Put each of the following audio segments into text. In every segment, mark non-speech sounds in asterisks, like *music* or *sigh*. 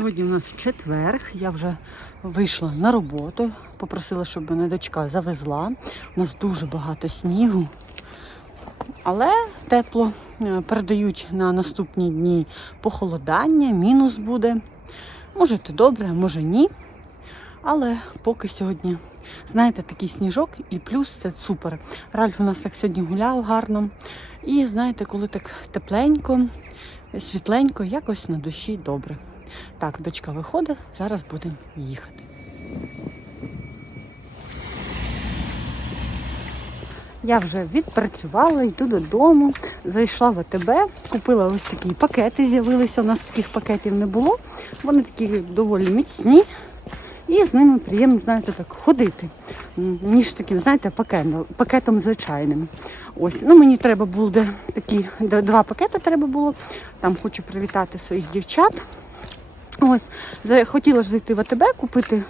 Сьогодні у нас четверг. Я вже вийшла на роботу. Попросила, щоб мене дочка завезла. У нас дуже багато снігу. Але тепло. Е, Передають на наступні дні похолодання, мінус буде. Може, це добре, може ні. Але поки сьогодні, знаєте, такий сніжок і плюс це супер. Ральф у нас так сьогодні гуляв гарно. І знаєте, коли так тепленько, світленько, якось на душі добре. Так, дочка виходить, зараз будемо їхати. Я вже відпрацювала, йду додому, зайшла в АТБ, купила ось такі пакети, з'явилися. У нас таких пакетів не було. Вони такі доволі міцні. І з ними приємно, знаєте, так ходити, ніж таким, знаєте, пакетом, пакетом звичайним. Ось, ну мені треба буде такі два пакети треба було. Там хочу привітати своїх дівчат. Ось, хотіла ж зайти в АТБ, купити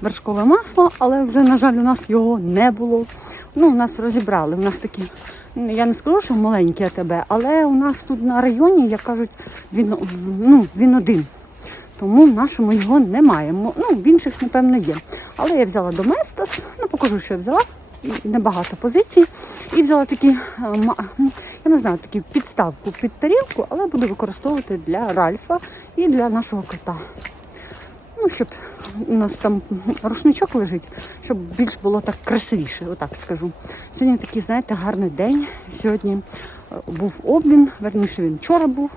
вершкове масло, але вже, на жаль, у нас його не було. Ну, у нас розібрали. У нас такі, ну, я не скажу, що маленькі АТБ, але у нас тут на районі, як кажуть, він, ну, він один. Тому в нашому його немає. Ну, в інших, напевно, є. Але я взяла Доместос, ну покажу, що я взяла. Небагато позицій. І взяла такі, е, я не знаю, такі підставку під тарілку, але буду використовувати для Ральфа і для нашого кота. Ну, щоб у нас там рушничок лежить, щоб більш було так красивіше, отак скажу. Сьогодні такий, знаєте, гарний день. Сьогодні е, був обмін, верніше він вчора був.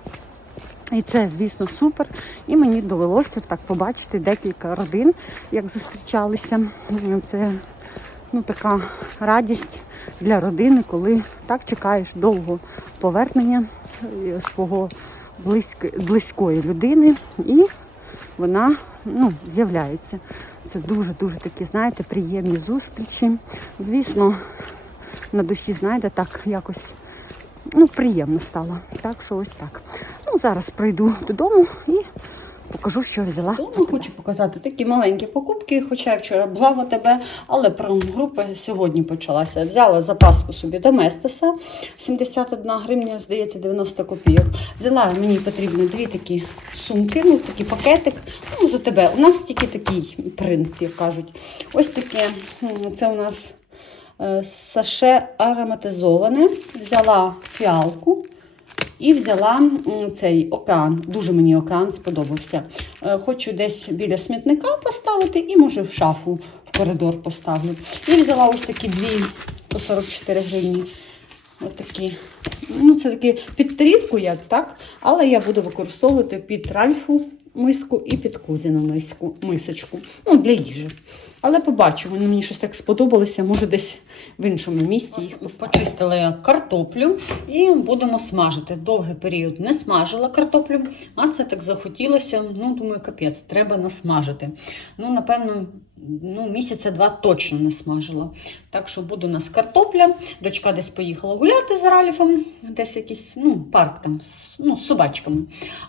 І це, звісно, супер. І мені довелося так побачити декілька родин, як зустрічалися. Це ну, така радість для родини, коли так чекаєш довго повернення е, свого близьк- близької людини, і вона ну, з'являється. Це дуже-дуже такі, знаєте, приємні зустрічі. Звісно, на душі, знаєте, так якось ну, приємно стало. Так що ось так. Ну, зараз прийду додому і покажу, що взяла. Дому хочу показати такі маленькі покупки, хоча я вчора була в АТБ, але промгрупа сьогодні почалася. Взяла запаску собі до Местеса 71 гривня, здається, 90 копійок. Взяла мені потрібно дві такі сумки, ну такий пакетик. Ну, за тебе. У нас тільки такий принт, як кажуть. Ось таке. Це у нас е, саше ароматизоване. Взяла фіалку. І взяла цей океан. Дуже мені океан сподобався. Е, Хочу десь біля смітника поставити і, може, в шафу в коридор поставлю. І взяла ось такі дві по 44 гривні. Ось такі. Ну, це такі під тарілку, як так, але я буду використовувати під ральфу миску і під кузіну миску, мисочку. Ну, для їжі. Але побачу, вони мені щось так сподобалося, може десь в іншому місці їх поставлю. Почистили картоплю і будемо смажити. Довгий період не смажила картоплю, а це так захотілося. Ну, думаю, капець, треба насмажити. Ну, напевно, ну, місяця два точно не смажила. Так що буде у нас картопля. Дочка десь поїхала гуляти з Ральфом, десь якийсь ну, парк там з, ну, з собачками.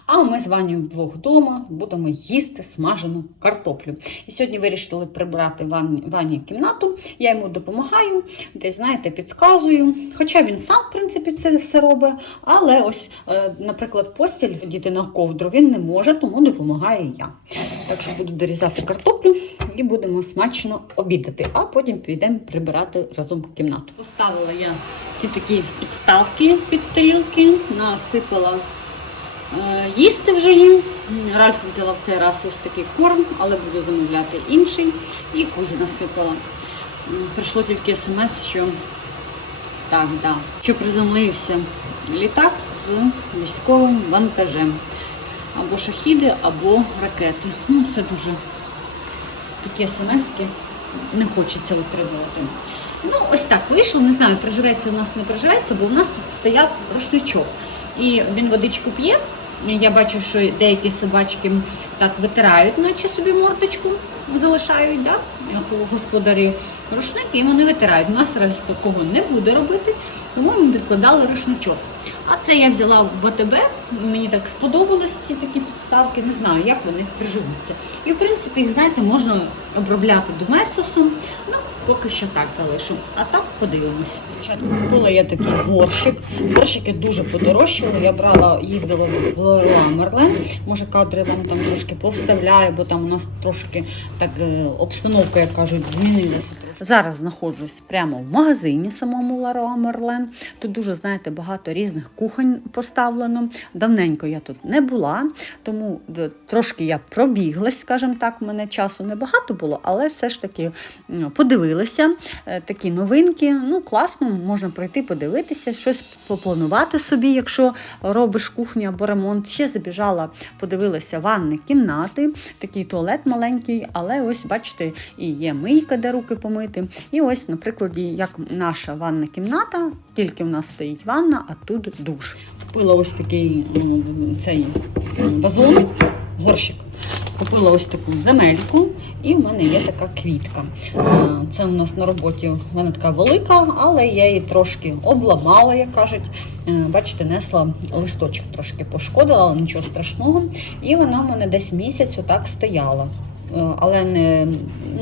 А ми з Ванею вдвох вдома будемо їсти смажену картоплю. І сьогодні вирішили прибрати Вані, Вані кімнату. Я йому допомагаю, десь, знаєте, підказую. Хоча він сам, в принципі, це все робить. Але ось, е, наприклад, постіль діти на ковдру він не може, тому допомагаю я. Так що буду дорізати картоплю і будемо смачно обідати, а потім підемо прибирати разом кімнату. Поставила я ці такі підставки під тарілки, насипала їсти вже їм. Ральф взяла в цей раз ось такий корм, але буду замовляти інший. І кузі насипала. Прийшло тільки смс, що так, да, що приземлився літак з військовим вантажем. Або шахіди, або ракети. Ну, це дуже такі смски не хочеться отримувати. Ну, ось так вийшло. Не знаю, приживеться у нас не приживеться, бо у нас тут стояв рушничок. І він водичку п'є. Я бачу, що деякі собачки так витирають, наче собі мордочку залишають, да? господарі рушник, і вони витирають. У нас такого не буде робити, тому ми відкладали рушничок. А це я взяла в АТБ, мені так сподобались ці такі підставки, не знаю, як вони приживуться. І в принципі, їх, знаєте, можна обробляти доместосом. Ну, поки що так залишу. А там подивимось. Спочатку купила я такий горщик. Горщики дуже подорожчали. Я брала, їздила в Леруа Мерлен. Може, кадри вам там трошки повставляю, бо там у нас трошки так е, обстановка, як кажуть, змінилася. Зараз знаходжусь прямо в магазині самому Лароа Мерлен. Тут дуже, знаєте, багато різних кухонь поставлено. Давненько я тут не була, тому трошки я пробіглась, скажімо так. У мене часу небагато було, але все ж таки подивилася. Е, Такі новинки. Ну, класно, можна пройти, подивитися, щось попланувати собі, якщо робиш кухню або ремонт. Ще забіжала, подивилася ванни кімнати, такий туалет маленький, але ось бачите, і є мийка, де руки помити. І ось, наприклад, як наша ванна кімната, тільки в нас стоїть ванна, а тут душ. Купила ось такий ну, цей вазон, горщик. Купила ось таку земельку, і в мене є така квітка. Е, Це у нас на роботі вона така велика, але я її трошки обламала, як кажуть. Е, Бачите, несла листочок трошки пошкодила, але нічого страшного. І вона в мене десь місяць отак стояла. Е, Але не,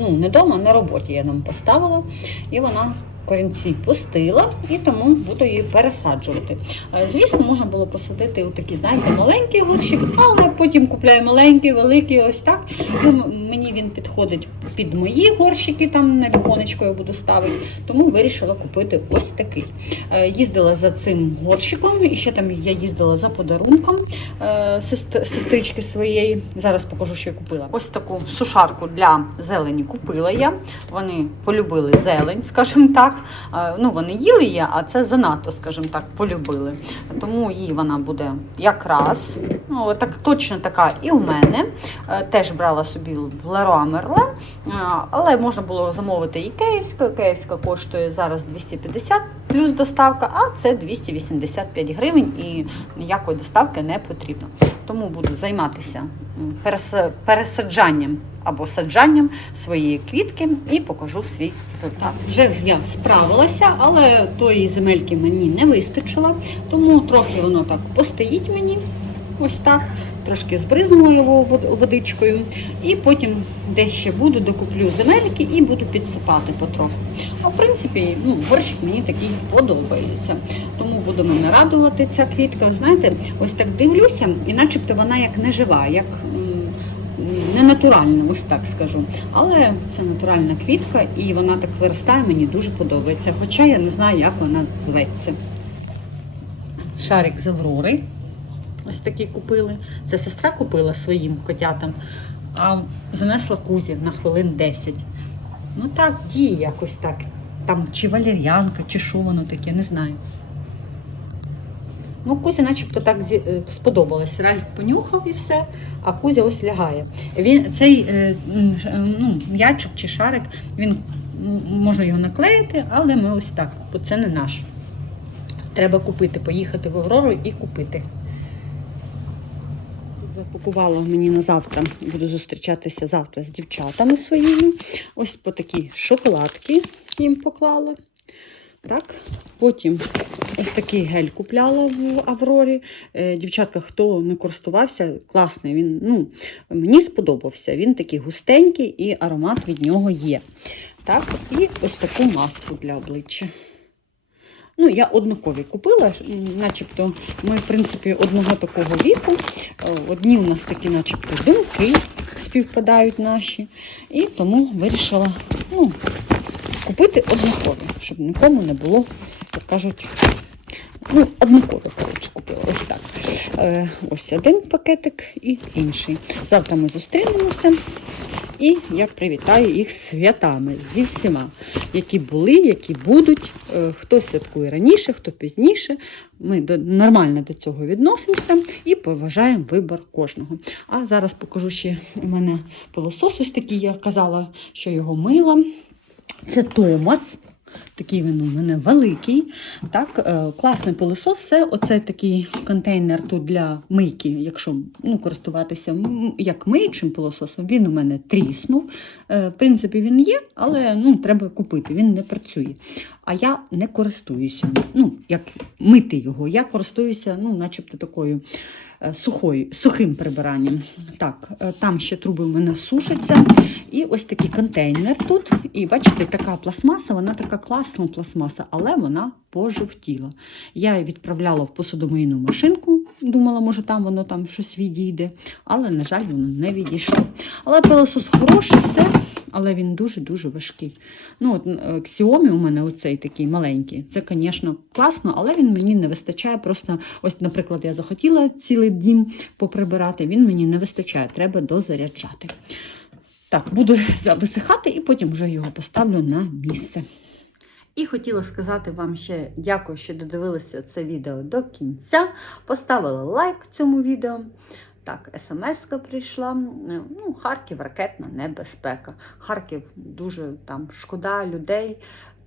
ну, не вдома, на роботі я нам поставила. І вона корінці пустила, і тому буду її пересаджувати. Е, Звісно, можна було посадити у такий, знаєте, маленький горщик, але потім купляю маленький, великий, ось так. І мені він підходить під мої горщики, там на віконечко я буду ставити, тому вирішила купити ось такий. Е, Їздила за цим горщиком, і ще там я їздила за подарунком е, сестрички своєї. Зараз покажу, що я купила. Ось таку сушарку для зелені купила я. Вони полюбили зелень, скажімо так. Е, Ну, вони їли її, а це занадто, скажімо так, полюбили. Тому їй вона буде якраз. Ну, так, точно така і у мене. Теж брала собі в Merlin, е, але можна було замовити і київська. Київська коштує зараз 250 плюс доставка, а це 285 гривень і ніякої доставки не потрібно. Тому буду займатися пересаджанням або саджанням своєї квітки і покажу свій результат. Вже я справилася, але тої земельки мені не вистачило, тому трохи воно так постоїть мені. Ось так. Трошки збризнула його водичкою, і потім десь ще буду, докуплю земельки і буду підсипати потроху. А в принципі, ну, борщик мені такий подобається. Тому буде мене радувати ця квітка. Знаєте, ось так дивлюся, і начебто вона як не жива, як не натуральна, ось так скажу. Але це натуральна квітка, і вона так виростає, мені дуже подобається. Хоча я не знаю, як вона зветься. Шарик з Аврори. Ось такий купили. Це сестра купила своїм котятам, а занесла кузі на хвилин 10. Ну так, діє якось так. Там чи валер'янка, чи що воно таке, не знаю. Ну, Кузі начебто так е, сподобалось. Ральф понюхав і все, а Кузя ось лягає. Він, цей е, е, ну, м'ячик чи шарик, він м, можна його наклеїти, але ми ось так, бо це не наш. Треба купити, поїхати в Аврору і купити. Запакувала мені на завтра. Буду зустрічатися завтра з дівчатами своїми. Ось по такі шоколадки їм поклала. Так. Потім ось такий гель купляла в Аврорі. Е, Дівчатка, хто не користувався, класний. Він ну, мені сподобався. Він такий густенький і аромат від нього є. Так, і ось таку маску для обличчя. Ну, я однакові купила, начебто ми, в принципі, одного такого віку. Е, Одні у нас такі, начебто, думки співпадають наші. І тому вирішила ну, купити однакові, щоб нікому не було, як кажуть, ну, однакові, коротше, купила. Ось так. Е, ось один пакетик і інший. Завтра ми зустрінемося. І я привітаю їх святами зі всіма, які були, які будуть. Е, Хто святкує раніше, хто пізніше. Ми нормально до цього відносимося і поважаємо вибір кожного. А зараз покажу ще у мене полосос ось такий, я казала, що його мила. Це Томас. Такий він у мене великий. Так, е, класний пилосос. Це оце такий контейнер тут для мийки, якщо ну, користуватися як миючим пилососом, він у мене тріснув. Е, в принципі, він є, але ну, треба купити, він не працює. А я не користуюся. Ну, як мити його. Я користуюся, ну, начебто такою сухою, сухим прибиранням. Так, е, там ще труби в мене сушаться. І ось такий контейнер тут. І бачите, така пластмаса, вона така класна пластмаса, але вона пожовтіла. Я її відправляла в посудомийну машинку, думала, може там воно там щось відійде, але, на жаль, воно не відійшло. Але пилосос хороший, все, але він дуже-дуже важкий. Ну, от е, Xiaomi у мене оцей такий маленький. Це, звісно, класно, але він мені не вистачає. Просто, ось, наприклад, я захотіла цілий дім поприбирати, він мені не вистачає, треба дозаряджати. Так, буду *laughs* висихати і потім вже його поставлю на місце. І хотіла сказати вам ще дякую, що додивилися це відео до кінця. Поставили лайк цьому відео. Так, смс-ка прийшла. Ну, Харків ракетна небезпека. Харків дуже там шкода людей.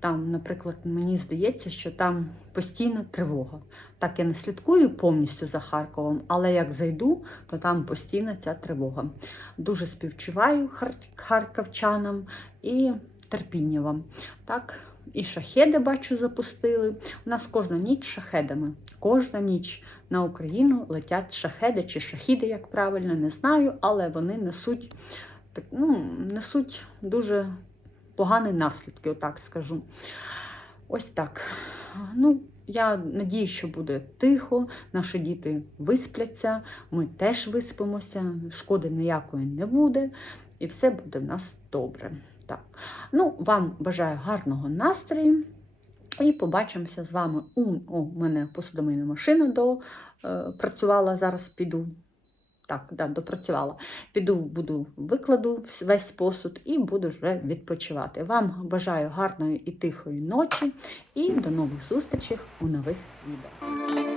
Там, наприклад, мені здається, що там постійно тривога. Так, я не слідкую повністю за Харковом, але як зайду, то там постійно ця тривога. Дуже співчуваю харківчанам і терпіння вам. Так, і шахеди, бачу, запустили. У нас кожна ніч шахедами. Кожна ніч на Україну летять шахеди чи шахіди, як правильно, не знаю, але вони несуть, так, ну, несуть дуже погані наслідки, отак скажу. Ось так. Ну, я надію, що буде тихо, наші діти виспляться, ми теж виспимося, шкоди ніякої не буде, і все буде в нас добре. Так. Ну, вам бажаю гарного настрою. І побачимося з вами. У, у мене посудомийна машина до, е, зараз піду. Так, да, допрацювала. Піду, буду викладу весь посуд і буду вже відпочивати. Вам бажаю гарної і тихої ночі і до нових зустрічей у нових відео.